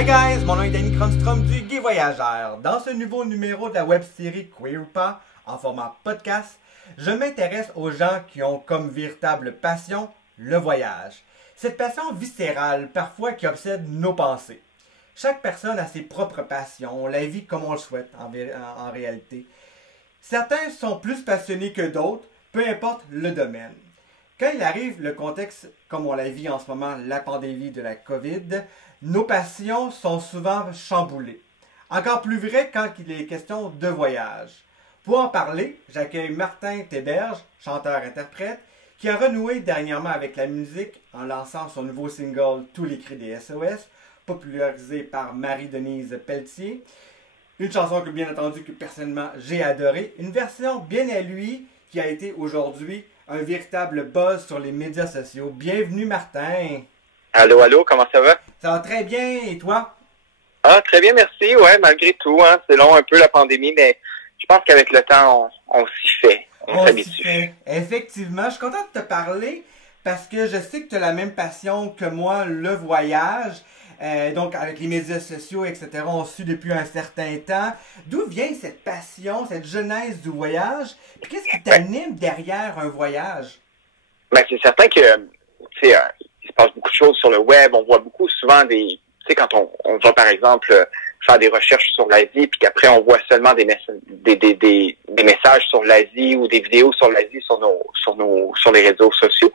Hi guys, mon nom est Danny Cronstrom du Gay Voyageur. Dans ce nouveau numéro de la web-série Queer ou pas, en format podcast, je m'intéresse aux gens qui ont comme véritable passion le voyage. Cette passion viscérale, parfois qui obsède nos pensées. Chaque personne a ses propres passions, on la vit comme on le souhaite en réalité. Certains sont plus passionnés que d'autres, peu importe le domaine. Quand il arrive le contexte comme on la vit en ce moment, la pandémie de la COVID, nos passions sont souvent chamboulées. Encore plus vrai quand il est question de voyage. Pour en parler, j'accueille Martin Théberge, chanteur-interprète, qui a renoué dernièrement avec la musique en lançant son nouveau single « Tous les cris des SOS », popularisé par Marie-Denise Pelletier. Une chanson que bien entendu que personnellement j'ai adorée. Une version bien à lui qui a été aujourd'hui un véritable buzz sur les médias sociaux. Bienvenue Martin! Allô, allô, comment ça va? Ça va très bien, et toi? Ah, très bien, merci. Ouais, malgré tout, hein, c'est long un peu la pandémie, mais je pense qu'avec le temps, on s'y fait. On s'habitue. Effectivement, je suis content de te parler parce que je sais que tu as la même passion que moi, le voyage. Donc, avec les médias sociaux, etc., on suit depuis un certain temps. D'où vient cette passion, cette genèse du voyage? Puis qu'est-ce qui t'anime derrière un voyage? Ben, c'est certain que, tu sais, il se passe beaucoup de choses sur le web. On voit beaucoup souvent tu sais, quand on va, par exemple, faire des recherches sur l'Asie, puis qu'après, on voit seulement des messages sur l'Asie ou des vidéos sur l'Asie sur les réseaux sociaux.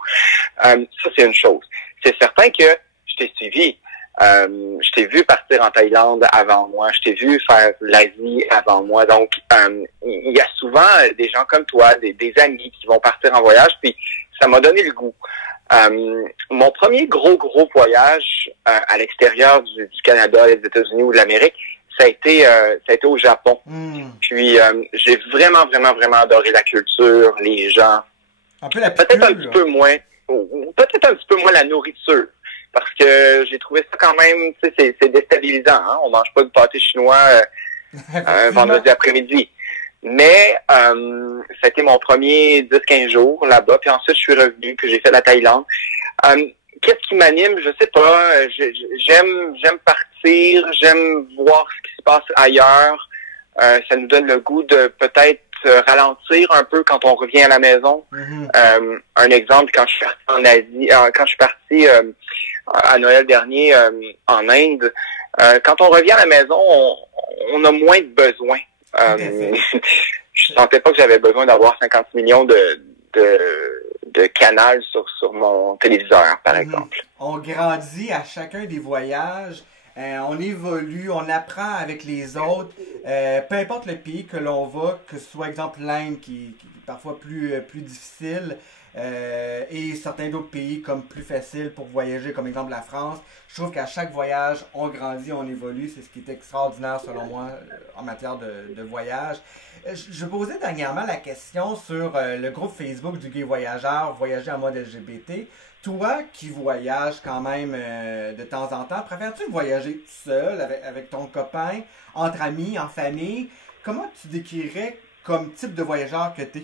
Ça, c'est une chose. C'est certain que je t'ai suivi. Je t'ai vu partir en Thaïlande avant moi, je t'ai vu faire l'Asie avant moi, donc il y a souvent des gens comme toi, des amis qui vont partir en voyage, puis ça m'a donné le goût. Mon premier gros voyage à l'extérieur du Canada, des États-Unis ou de l'Amérique, ça a été au Japon. Puis j'ai vraiment adoré la culture, les gens. Peut-être un petit peu moins la nourriture. Parce que j'ai trouvé ça quand même, tu sais, c'est déstabilisant. Hein? On mange pas du pâté chinois un vendredi après-midi. Mais ça a été mon premier 10-15 jours là-bas. Puis ensuite, je suis revenu, puis j'ai fait la Thaïlande. Qu'est-ce qui m'anime? Je sais pas. J'aime partir, j'aime voir ce qui se passe ailleurs. Ça nous donne le goût de peut-être ralentir un peu quand on revient à la maison. Un exemple, quand je suis parti en Asie, quand je suis parti à Noël dernier en Inde, quand on revient à la maison, on a moins de besoins. Je sentais pas que j'avais besoin d'avoir 50 millions de canals sur mon téléviseur, par exemple. On grandit à chacun des voyages. On évolue, on apprend avec les autres. Peu importe le pays que l'on va, que ce soit exemple l'Inde qui est parfois plus difficile, et certains d'autres pays comme plus faciles pour voyager, comme exemple la France. Je trouve qu'à chaque voyage, on grandit, on évolue. C'est ce qui est extraordinaire selon moi en matière de voyage. Je posais dernièrement la question sur le groupe Facebook du Gay Voyageur, Voyager en mode LGBT. Toi qui voyages quand même de temps en temps, préfères-tu voyager seul, avec ton copain, entre amis, en famille? Comment tu décrirais comme type de voyageur que tu es?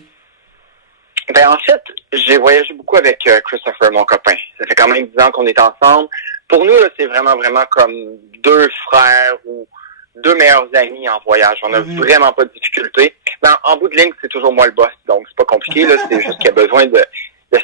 Ben, en fait, j'ai voyagé beaucoup avec Christopher, mon copain. Ça fait quand même 10 ans qu'on est ensemble. Pour nous, là, c'est vraiment comme deux frères ou deux meilleurs amis en voyage. On n'a vraiment pas de difficultés. Ben, en bout de ligne, c'est toujours moi le boss, donc c'est pas compliqué, là. C'est juste qu'il y a besoin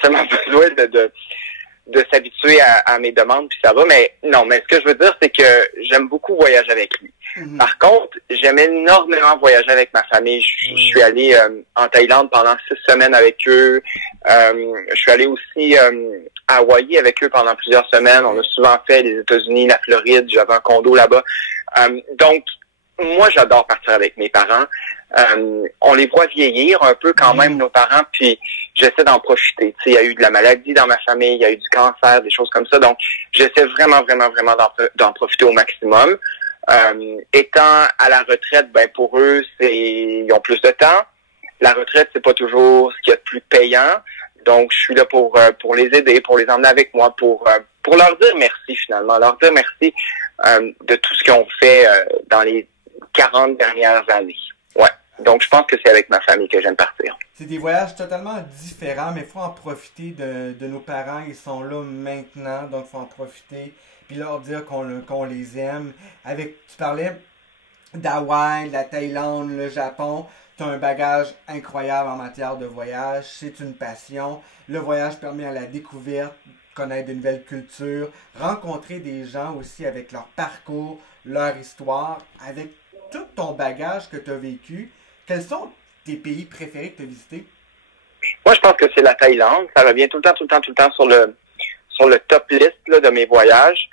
seulement besoin de s'habituer à mes demandes, puis ça va. Mais non, mais ce que je veux dire, c'est que j'aime beaucoup voyager avec lui. Par contre, j'aime énormément voyager avec ma famille. Je suis allé en Thaïlande pendant 6 semaines avec eux. Je suis allé aussi à Hawaï avec eux pendant plusieurs semaines. On a souvent fait les États-Unis, la Floride. J'avais un condo là-bas. Donc, moi, j'adore partir avec mes parents. On les voit vieillir un peu quand même, nos parents, puis j'essaie d'en profiter. Tu sais, il y a eu de la maladie dans ma famille, il y a eu du cancer, des choses comme ça. Donc, j'essaie vraiment d'en profiter au maximum. Étant à la retraite, ben pour eux, ils ont plus de temps. La retraite, c'est pas toujours ce qu'il y a de plus payant. Donc, je suis là pour les aider, pour les emmener avec moi, pour leur dire merci finalement, leur dire merci de tout ce qu'ils ont fait dans les 40 dernières années. Ouais. Donc, je pense que c'est avec ma famille que j'aime partir. C'est des voyages totalement différents, mais il faut en profiter de nos parents. Ils sont là maintenant, donc il faut en profiter. Puis leur dire qu'on les aime. Tu parlais d'Hawaï, de la Thaïlande, le Japon. Tu as un bagage incroyable en matière de voyage. C'est une passion. Le voyage permet à la découverte, connaître de nouvelles cultures, rencontrer des gens aussi avec leur parcours, leur histoire, avec tout ton bagage que tu as vécu. Quels sont tes pays préférés que tu as visités? Moi, je pense que c'est la Thaïlande. Ça revient tout le temps sur le top list là, de mes voyages.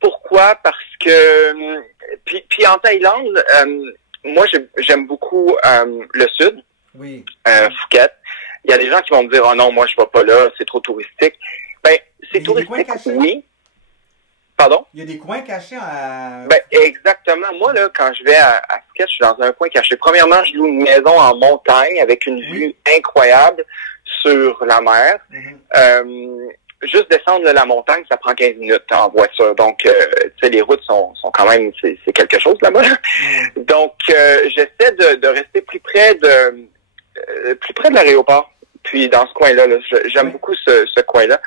Pourquoi? Parce que puis en Thaïlande, moi j'aime beaucoup le sud, oui. Phuket. Il y a des gens qui vont me dire oh non, moi je vais pas là, c'est trop touristique. Ben c'est touristique, oui. Pardon? Il y a des coins cachés à... Ben exactement. Moi là, quand je vais à Phuket, je suis dans un coin caché. Premièrement, je loue une maison en montagne avec une vue incroyable sur la mer. Juste descendre la montagne, ça prend 15 minutes en voiture. Donc, tu sais, les routes sont quand même, c'est quelque chose là-bas. Donc, j'essaie de rester plus près de l'aéroport. Puis dans ce coin-là, j'aime beaucoup ce coin-là.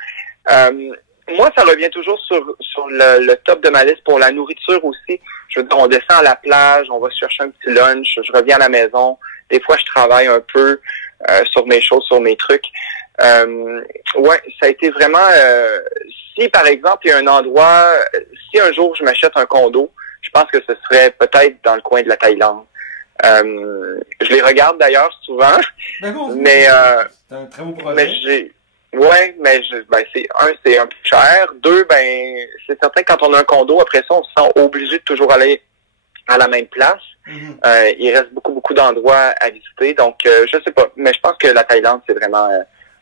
Moi, ça revient toujours sur le top de ma liste pour la nourriture aussi. Je veux dire, on descend à la plage, on va chercher un petit lunch, je reviens à la maison. Des fois, je travaille un peu sur mes choses, sur mes trucs. Ouais, ça a été vraiment... si, par exemple, il y a un endroit... Si un jour, je m'achète un condo, je pense que ce serait peut-être dans le coin de la Thaïlande. Je les regarde d'ailleurs souvent. Mais c'est un très beau projet. C'est un peu cher. Deux, c'est certain que quand on a un condo, après ça, on se sent obligé de toujours aller à la même place. Il reste beaucoup d'endroits à visiter. Donc, je sais pas. Mais je pense que la Thaïlande, c'est vraiment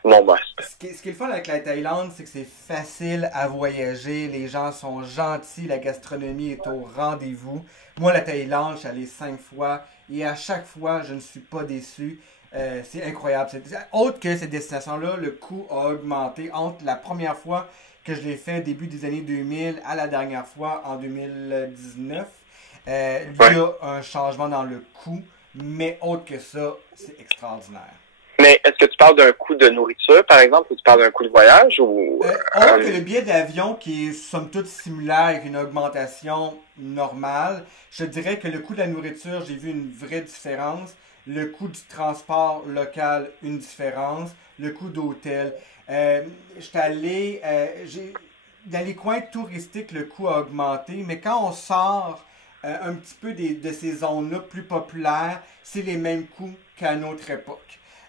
mon must. Ce qui est le fun avec la Thaïlande, c'est que c'est facile à voyager. Les gens sont gentils. La gastronomie est au rendez-vous. Moi, la Thaïlande, je suis allé 5 fois. Et à chaque fois, je ne suis pas déçu. C'est incroyable. Autre que cette destination-là, le coût a augmenté entre la première fois que je l'ai fait début des années 2000 à la dernière fois en 2019. Il y a un changement dans le coût, mais autre que ça, c'est extraordinaire. Mais est-ce que tu parles d'un coût de nourriture, par exemple, ou tu parles d'un coût de voyage? Autre que le billet d'avion qui est somme toute similaire avec une augmentation normale, je dirais que le coût de la nourriture, j'ai vu une vraie différence. Le coût du transport local, une différence. Le coût d'hôtel. J'étais allé... dans les coins touristiques, le coût a augmenté, mais quand on sort un petit peu de ces zones-là plus populaires, c'est les mêmes coûts qu'à notre époque.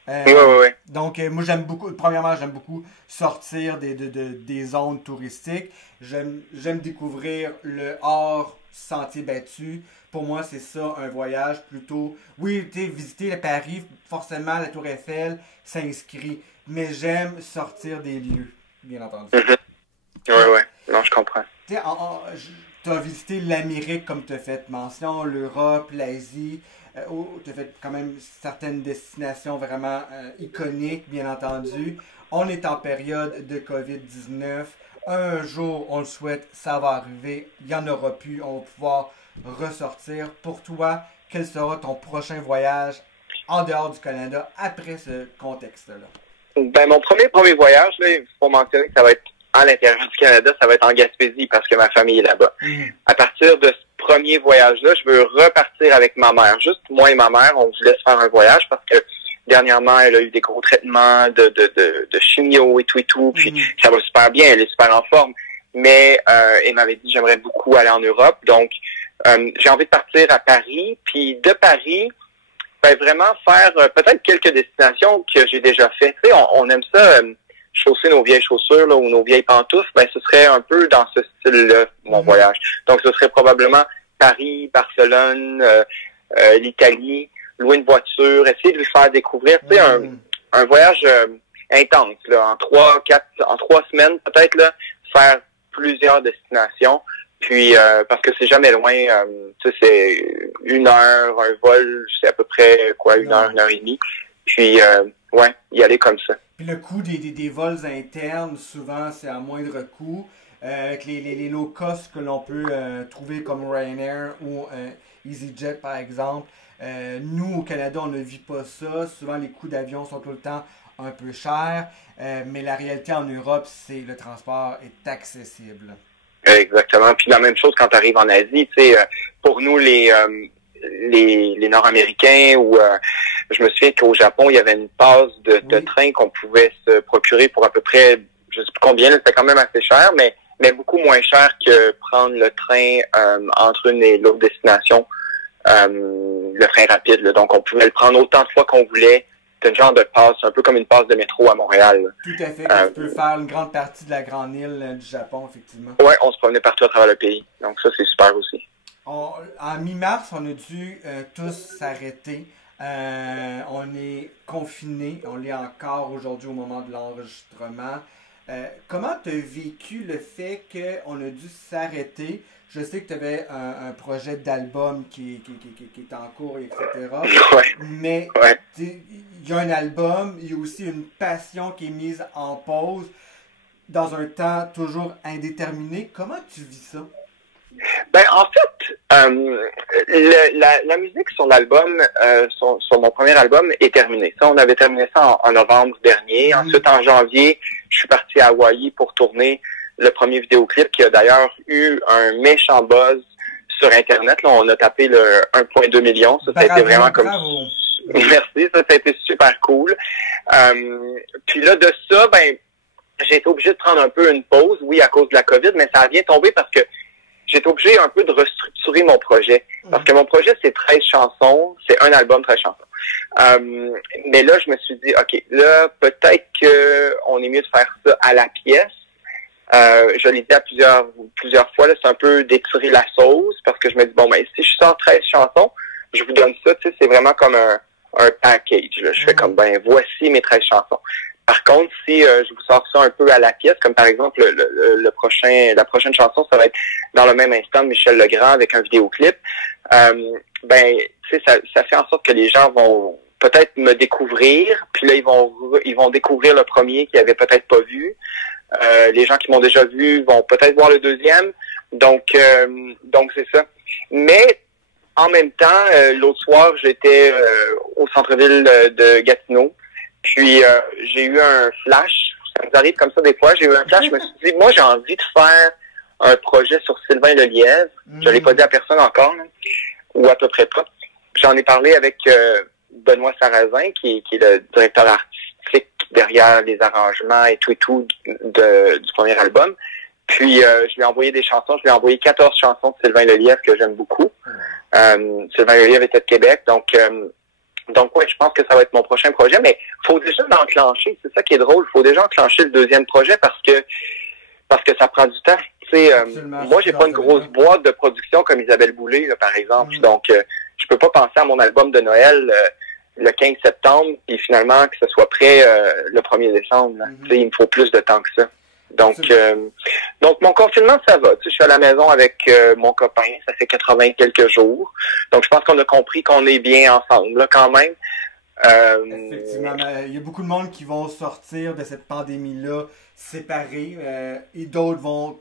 Oui. Donc, moi, j'aime beaucoup sortir des zones touristiques. J'aime découvrir le hors sentier battu. Pour moi, c'est ça, un voyage plutôt... Oui, tu sais, visiter le Paris, forcément, la Tour Eiffel s'inscrit. Mais j'aime sortir des lieux, bien entendu. Oui. Non, je comprends. Tu sais, tu as visité l'Amérique comme tu as fait mention, l'Europe, l'Asie. Tu as fait quand même certaines destinations vraiment iconiques, bien entendu. On est en période de COVID-19. Un jour, on le souhaite, ça va arriver. Il n'y en aura plus. On va pouvoir ressortir. Pour toi, quel sera ton prochain voyage en dehors du Canada après ce contexte-là? Mon premier voyage, là, il faut mentionner que ça va être à l'intérieur du Canada, ça va être en Gaspésie parce que ma famille est là-bas. À partir de ce premier voyage-là, je veux repartir avec ma mère. Juste moi et ma mère, on se laisse faire un voyage parce que dernièrement, elle a eu des gros traitements de chimio et tout. Puis ça va super bien, elle est super en forme. Mais elle m'avait dit j'aimerais beaucoup aller en Europe. Donc, j'ai envie de partir à Paris. Puis de Paris, vraiment faire peut-être quelques destinations que j'ai déjà fait. Tu sais, on aime ça, chausser nos vieilles chaussures là, ou nos vieilles pantoufles. Ce serait un peu dans ce style-là, mon voyage. Donc, ce serait probablement Paris, Barcelone, l'Italie, louer une voiture, essayer de lui faire découvrir, tu sais, un voyage intense, là, en 3 semaines, peut-être, là, faire plusieurs destinations. Puis, parce que c'est jamais loin, tu sais, c'est 1 heure, un vol, c'est à peu près, 1 heure et demie. Puis, ouais, y aller comme ça. Puis le coût des vols internes, souvent, c'est à moindre coût. Avec les low cost que l'on peut trouver comme Ryanair ou EasyJet, par exemple. Nous, au Canada, on ne vit pas ça. Souvent, les coûts d'avion sont tout le temps un peu chers. Mais la réalité en Europe, c'est le transport est accessible. Exactement. Puis la même chose quand tu arrives en Asie. Tu sais, pour nous, les Nord-Américains, ou je me souviens qu'au Japon, il y avait une passe de train qu'on pouvait se procurer pour à peu près, je sais plus combien, c'était quand même assez cher, mais beaucoup moins cher que prendre le train entre une et l'autre destination, le train rapide. Là. Donc, on pouvait le prendre autant de fois qu'on voulait. C'est un genre de passe, un peu comme une passe de métro à Montréal. Là. Tout à fait. Tu peux faire une grande partie de la grande île du Japon, effectivement. Ouais, on se promenait partout à travers le pays. Donc, ça, c'est super aussi. En mi-mars, on a dû tous s'arrêter. On est confinés. On l'est encore aujourd'hui au moment de l'enregistrement. Comment tu as vécu le fait qu'on a dû s'arrêter? Je sais que tu avais un projet d'album qui est en cours, etc. Ouais. Mais il y a un album, il y a aussi une passion qui est mise en pause dans un temps toujours indéterminé. Comment tu vis ça? Ben, en fait, la musique sur l'album, sur mon premier album, est terminée. Ça, on avait terminé ça en novembre dernier. Ensuite, en janvier, je suis parti à Hawaï pour tourner le premier vidéoclip qui a d'ailleurs eu un méchant buzz sur Internet. Là, on a tapé le 1,2 million. Ça a été vraiment comme... Merci, ça a été super cool. Puis là, de ça, ben, j'ai été obligé de prendre un peu une pause, oui, à cause de la COVID, mais ça a bien tombé parce que j'ai été obligé un peu de restructurer mon projet. Parce que mon projet, c'est 13 chansons. C'est un album 13 chansons. Mais là, je me suis dit, OK, là, peut-être qu'on est mieux de faire ça à la pièce. Je l'ai dit à plusieurs fois, là, c'est un peu d'étirer la sauce parce que je me dis, bon, ben, si je sors 13 chansons, je vous donne ça, tu sais, c'est vraiment comme un package, là. Je fais comme, ben, voici mes 13 chansons. Par contre, si je vous sors ça un peu à la pièce, comme par exemple la prochaine chanson, ça va être Dans le même instant de Michel Legrand avec un vidéoclip, ben, tu sais, ça fait en sorte que les gens vont peut-être me découvrir, puis là, ils vont découvrir le premier qu'ils avaient peut-être pas vu. Les gens qui m'ont déjà vu vont peut-être voir le deuxième. Donc c'est ça. Mais en même temps, l'autre soir, j'étais au centre-ville de Gatineau. Puis j'ai eu un flash. Ça nous arrive comme ça des fois. J'ai eu un flash. Je me suis dit, moi, j'ai envie de faire un projet sur Sylvain Lelièvre. Je l'ai pas dit à personne encore, là, ou à peu près pas. J'en ai parlé avec Benoît Sarrazin, qui est le directeur artistique derrière les arrangements et tout du premier album. Puis je lui ai envoyé des chansons. Je lui ai envoyé 14 chansons de Sylvain Lelièvre que j'aime beaucoup. Sylvain Lelièvre était de Québec, donc ouais, je pense que ça va être mon prochain projet, mais faut déjà l'enclencher. C'est ça qui est drôle. Faut déjà enclencher le deuxième projet parce que ça prend du temps. Tu sais, moi, j'ai pas une grosse boîte de production comme Isabelle Boulay, là, par exemple. Donc, je peux pas penser à mon album de Noël le 15 septembre, puis finalement que ce soit prêt le 1er décembre. Tu sais, il me faut plus de temps que ça. Donc mon confinement, ça va. Tu sais, je suis à la maison avec mon copain, ça fait 80 quelques jours. Donc je pense qu'on a compris qu'on est bien ensemble, là, quand même. Effectivement, il y a beaucoup de monde qui vont sortir de cette pandémie-là séparés et d'autres vont...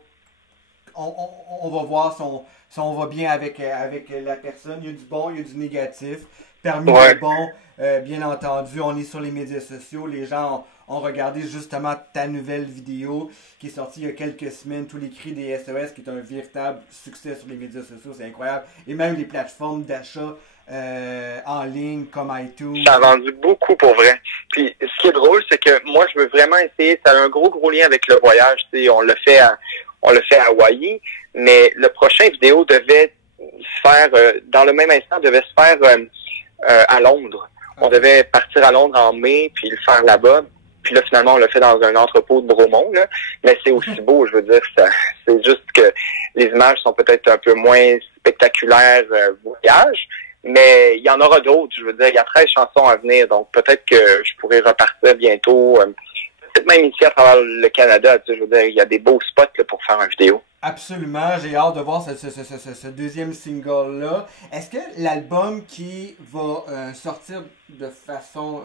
On va voir si on va bien avec la personne. Il y a du bon, il y a du négatif. Parmi les bons, bien entendu, on est sur les médias sociaux. Les gens ont regardé justement ta nouvelle vidéo qui est sortie il y a quelques semaines, tous les cris des SOS, qui est un véritable succès sur les médias sociaux. C'est incroyable. Et même les plateformes d'achat en ligne comme iTunes. Ça a vendu beaucoup pour vrai. Puis ce qui est drôle, c'est que moi, je veux vraiment essayer. Ça a un gros lien avec le voyage. Tu sais, on le fait à Hawaï, mais le prochain vidéo devait se faire, dans le même instant, devait se faire à Londres. On devait partir à Londres en mai, puis le faire là-bas. Puis là, finalement, on l'a fait dans un entrepôt de Bromont, là. Mais c'est aussi beau, je veux dire. C'est juste que les images sont peut-être un peu moins spectaculaires voyage. Mais il y en aura d'autres. Je veux dire, il y a 13 chansons à venir. Donc, peut-être que je pourrais repartir bientôt. Peut-être même ici à travers le Canada. Tu sais, je veux dire, il y a des beaux spots là, pour faire une vidéo. Absolument, j'ai hâte de voir ce deuxième single-là. Est-ce que l'album qui va sortir de façon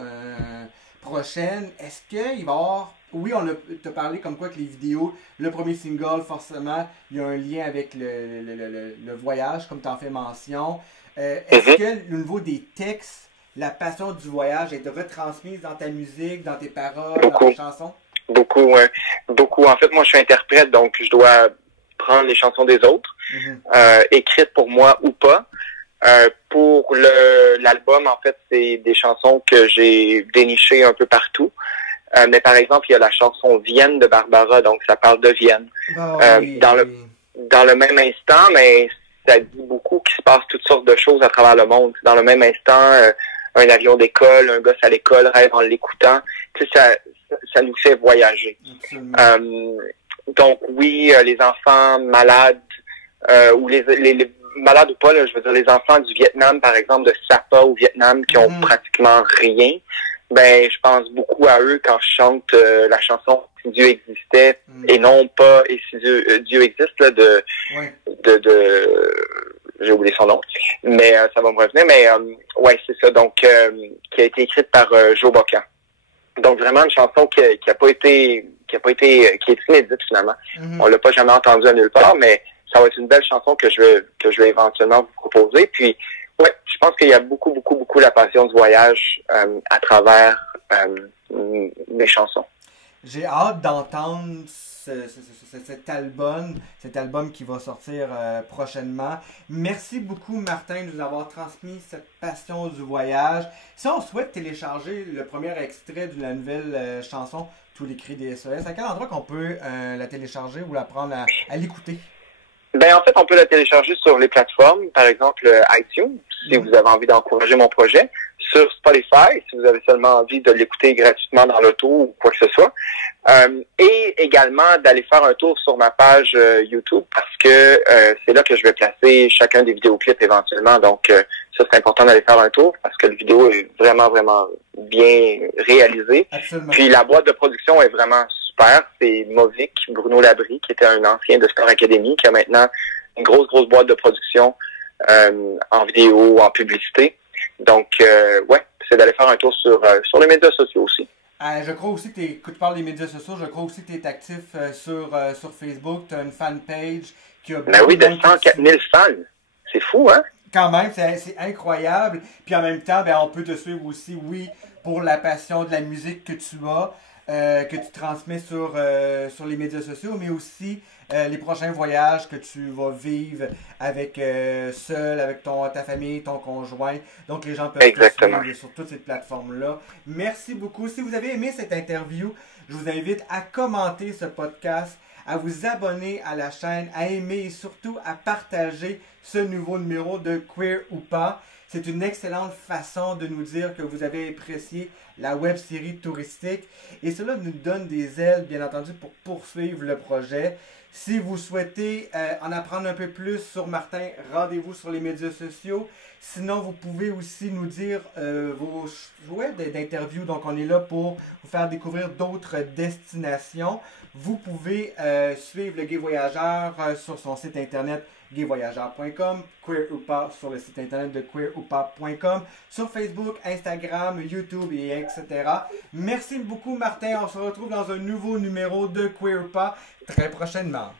prochaine, est-ce qu'il va y avoir... Oui, on t'a parlé comme quoi que les vidéos, le premier single, forcément, il y a un lien avec le voyage, comme tu en fais mention. Est-ce que au niveau des textes, la passion du voyage est retransmise dans ta musique, dans tes paroles, dans tes chansons? Beaucoup, hein. Beaucoup. En fait, moi, je suis interprète, donc je dois prendre les chansons des autres, écrites pour moi ou pas. Pour l'album, en fait, c'est des chansons que j'ai dénichées un peu partout. Mais par exemple, il y a la chanson Vienne de Barbara, donc ça parle de Vienne. Oui. Dans le même instant, mais ça dit beaucoup qu'il se passe toutes sortes de choses à travers le monde. Dans le même instant, un avion d'école, un gosse à l'école rêve en l'écoutant. Tu sais, ça nous fait voyager. Donc oui, les enfants malades, ou les malades ou pas, là, je veux dire les enfants du Vietnam, par exemple, de Sapa au Vietnam, qui ont pratiquement rien, ben je pense beaucoup à eux quand je chante la chanson Si Dieu existait, et non pas Et si Dieu existe, là, j'ai oublié son nom, mais ça va me revenir, mais ouais, c'est ça, donc qui a été écrite par Joe Bocan. Donc vraiment une chanson qui est inédite finalement. On l'a pas jamais entendue à nulle part, mais ça va être une belle chanson que je vais éventuellement vous proposer. Puis ouais, je pense qu'il y a beaucoup la passion du voyage à travers mes chansons. J'ai hâte d'entendre cet album qui va sortir prochainement. Merci beaucoup, Martin, de nous avoir transmis cette passion du voyage. Si on souhaite télécharger le premier extrait de la nouvelle chanson Tous les cris des SOS, à quel endroit qu'on peut la télécharger ou la prendre à l'écouter? Ben en fait, on peut la télécharger sur les plateformes, par exemple iTunes, si vous avez envie d'encourager mon projet, sur Spotify, si vous avez seulement envie de l'écouter gratuitement dans l'auto ou quoi que ce soit, et également d'aller faire un tour sur ma page YouTube, parce que c'est là que je vais placer chacun des vidéoclips éventuellement. Donc ça, c'est important d'aller faire un tour, parce que la vidéo est vraiment bien réalisée. Absolument. Puis la boîte de production est vraiment super. C'est Movic, Bruno Labrie, qui était un ancien de Star Academy, qui a maintenant une grosse boîte de production en vidéo, en publicité. Donc, ouais, c'est d'aller faire un tour sur les médias sociaux aussi. Je crois aussi que tu parles des médias sociaux, je crois aussi que tu es actif sur Facebook. Tu as une fanpage qui a... Ben oui, de 104 000 fans. C'est fou, hein? Quand même, c'est incroyable. Puis en même temps, ben, on peut te suivre aussi, oui, pour la passion de la musique que tu as, que tu transmets sur les médias sociaux, mais aussi les prochains voyages que tu vas vivre avec seul, avec ta famille, ton conjoint. Donc les gens peuvent te suivre sur toutes ces plateformes-là. Merci beaucoup. Si vous avez aimé cette interview, je vous invite à commenter ce podcast, à vous abonner à la chaîne, à aimer et surtout à partager ce nouveau numéro de Queer ou pas. C'est une excellente façon de nous dire que vous avez apprécié la web-série touristique et cela nous donne des ailes, bien entendu, pour poursuivre le projet. Si vous souhaitez en apprendre un peu plus sur Martin, rendez-vous sur les médias sociaux. Sinon, vous pouvez aussi nous dire vos souhaits d'interview. Donc, on est là pour vous faire découvrir d'autres destinations. Vous pouvez suivre le Gay Voyageur sur son site internet gayvoyageur.com, Queer ou pas sur le site internet de queeroupas.com, sur Facebook, Instagram, YouTube et etc. Merci beaucoup, Martin. On se retrouve dans un nouveau numéro de Queer ou pas très prochainement.